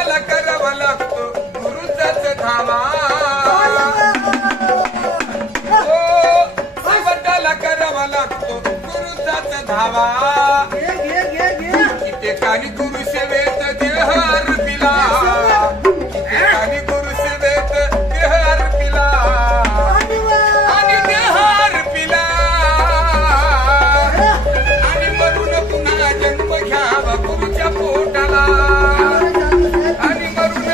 शेवटाला करावा लागतो गुरुचाच धावा. हो शेवटाला करावा लागतो गुरुचाच धावा. कित्येकानी गुरु सेवेत देह अर्पिला, कित्येकानी गुरु सेवेत देह अर्पिला आणि देह अर्पिला आणि मरून पुन्हा जन्म घ्यावा गुरुच्या पोटाला. आणि मरून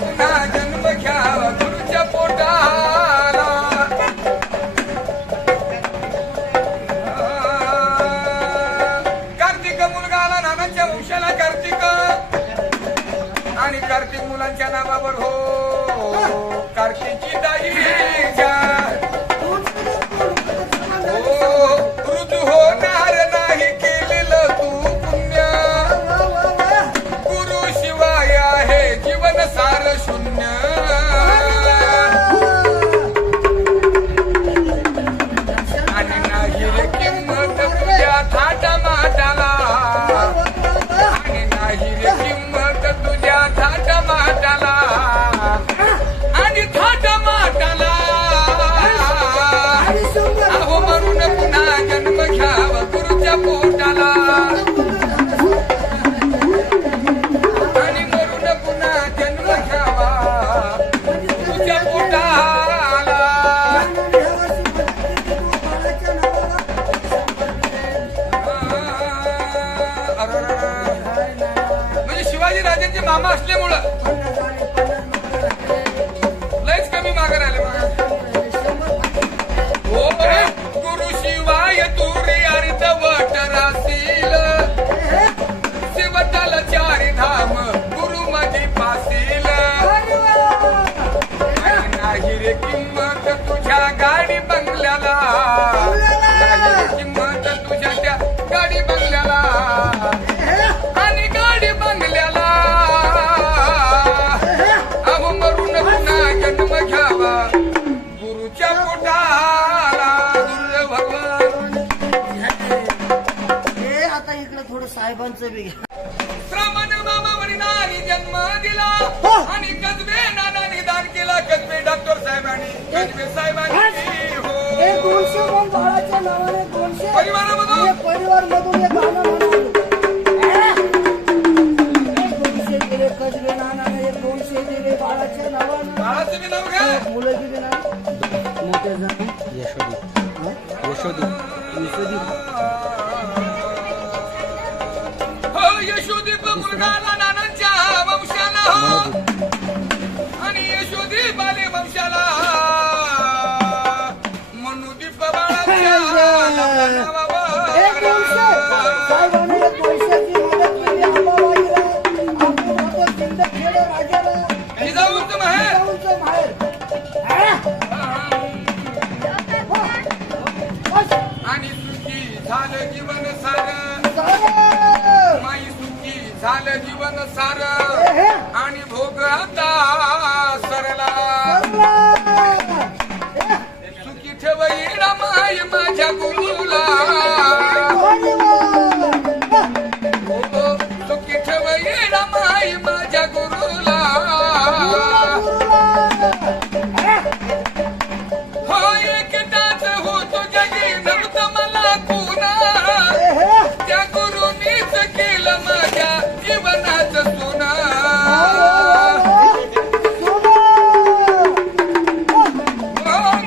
पुन्हा जन्म घ्यावा गुरुच्या पोटाला. कार्तिक मुलगा आला नानांच्या वंशाला कार्तिक आणि कार्तिक मुलांच्या नावावर हो कार्तिकी दाई ऋतू होणार नाही केलेलं तू पुण्य. गुरु शिवाय आहे जीवन सार शून्य. आणि नाही रे किंमत तुझ्या थाटा माटाला. आणि नाही रे किंमत तुझ्या थाटा माटाला. आणि थाटा माटाला अहो मरून पुन्हा जन्म घ्यावा गुरुच्या पोटाला. आणि मरून पुन्हा जन्म घ्यावा गुरुच्या पोटाला. म्हणजे शिवाजी राजांचे मामा असल्यामुळं लयच कमी मागे राहिले बघा. हो गुरु शिवाय तुरी अर्धवट रासील. शिवताल चारी धाम गुरु मध्ये पासील. नाही रे किंमत तुझ्या गाडी बंगल्याला. नाही रे किंमत तुझ्या त्या गाडी बंगल्याला. आणि गाडी बंगल्याला अहो मरून पुन्हा जन्म घ्यावा गुरुच्या पोटाला. गुरु भगवान हे आता इकडे थोडं साहेबांचं बी घ्या. श्रावण मामावरीनानी जन्म दिला आणि कसबे नानांनी दान केला. कसबे डॉक्टर साहेबांनी कसबे साहेबांनी हो हे 200 कोण बाळाच्या नावाने 200 परिवारामधून परिवारमधून एक गाणं म्हणाले. 200 दिले कसबे नानाने 200 दिले बाळाच्या नावाने. बाळाचं बी नाव घ्या. मुलाची बी नाव मोठ्याचं यशोदी. हो यशोदीप मुलगा आला नानांच्या वंशाला हो. आणि यशोदीप आले वंशाला. मनुदीप बाळाच्या नावावर. एक 200 साहेबांनी 200ची मदत केली अंबाबाईला. आपण होतो सिंदखेड राजाला. जिजाऊचं माहेर. जिजाऊचं माहेर. आणि सुखी झालं जीवन सार. माई सुखी झालं जीवन सार. आणि भोग आता सरला. सुखी ठेवई माई माझ्या गुरुला. सुखी ठेवई माई माझ्या गुरुला. हो एकटाच होतो जगी नव्हतं मला कुणा. त्या गुरुनीच केलं माझ्या जीवनाचं सोना.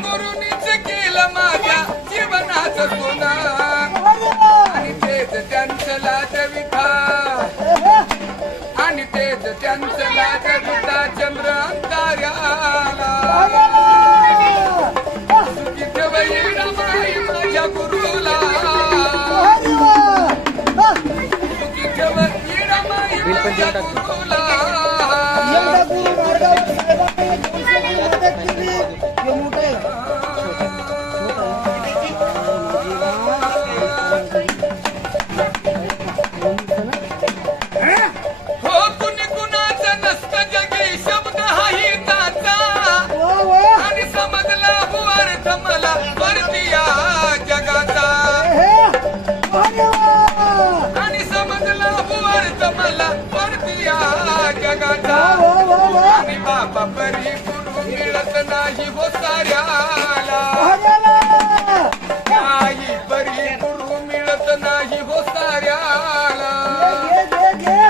गुरुनीच केलं माझ्या जीवनाचं सोना. आणि तेच त्यांचं लाज विठा. आणि तेच त्यांचं लाज विठा चंद्र अंधाऱ्याला. सुखी ठेवई माई माझ्या गुरुला. सुखी ठेवई माई माझ्या गुरुला. एकदा गुरु मार्गावर साहेबांनी 200 मदत केली. हे मोठं आहे. हो कुणी कुणाचं नसतं जगी शब्द हाही नाचा. आणि समजला अर्थ मला वरती या जगाचा. आणि समजला अर्थ मला वरती या जगाचा आणि बाबा परी गुरु मिळत नाही हो साऱ्याला आई परी गुरु मिळत नाही हो साऱ्याला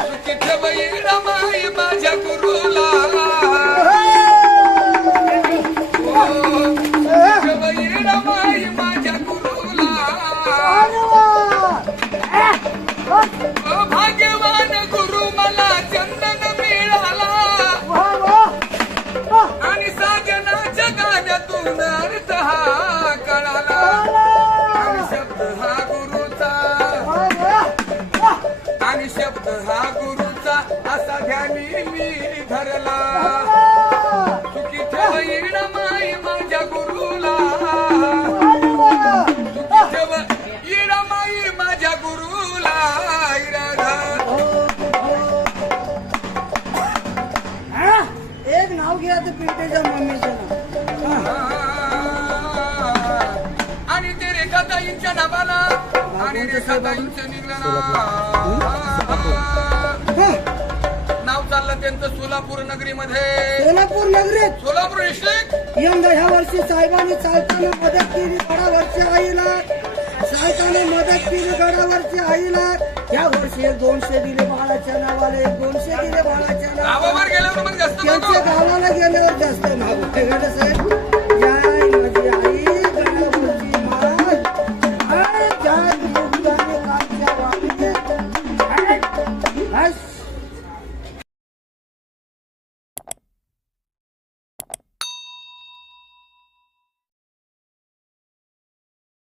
सुखी ठेवई रमाई माझ्या गुरुला ठेवई रमाई माझ्या गुरुला भाग्यवान गुरु मला चंदन मिळाला आणि साजनाच्या गाण्यातून अर्थ हा कळाला आणि शब्द हा गुरुचा आणि शब्द हा गुरुचा असा ध्यानी मी धरला सुखी ठेवई रमाई माझ्या गुरुला सुखी ठेवई रमाई माझ्या गुरुला राधा एक नाव घ्या तर पिंटेच्या मम्मीचं नाव आणि ते रेखाताईंच्या नावाला आणि रेखाताईंचं निघलं नाव चाललं त्यांचं सोलापूर नगरीमध्ये सोलापूर नगरीत सोलापूर डिस्ट्रिक्ट यंदा ह्या वर्षी साहेबांनी चालताना मदत केली गडावरच्या आईला साहेबांनी मदत केली गडावरच्या आईला या वर्षी 200 दिले बाळाच्या नावाला 200 दिले बाळाच्या नावाला गावावर गेल्यावर मग जास्त त्यांच्या गावाला गेल्यावर जास्त नाव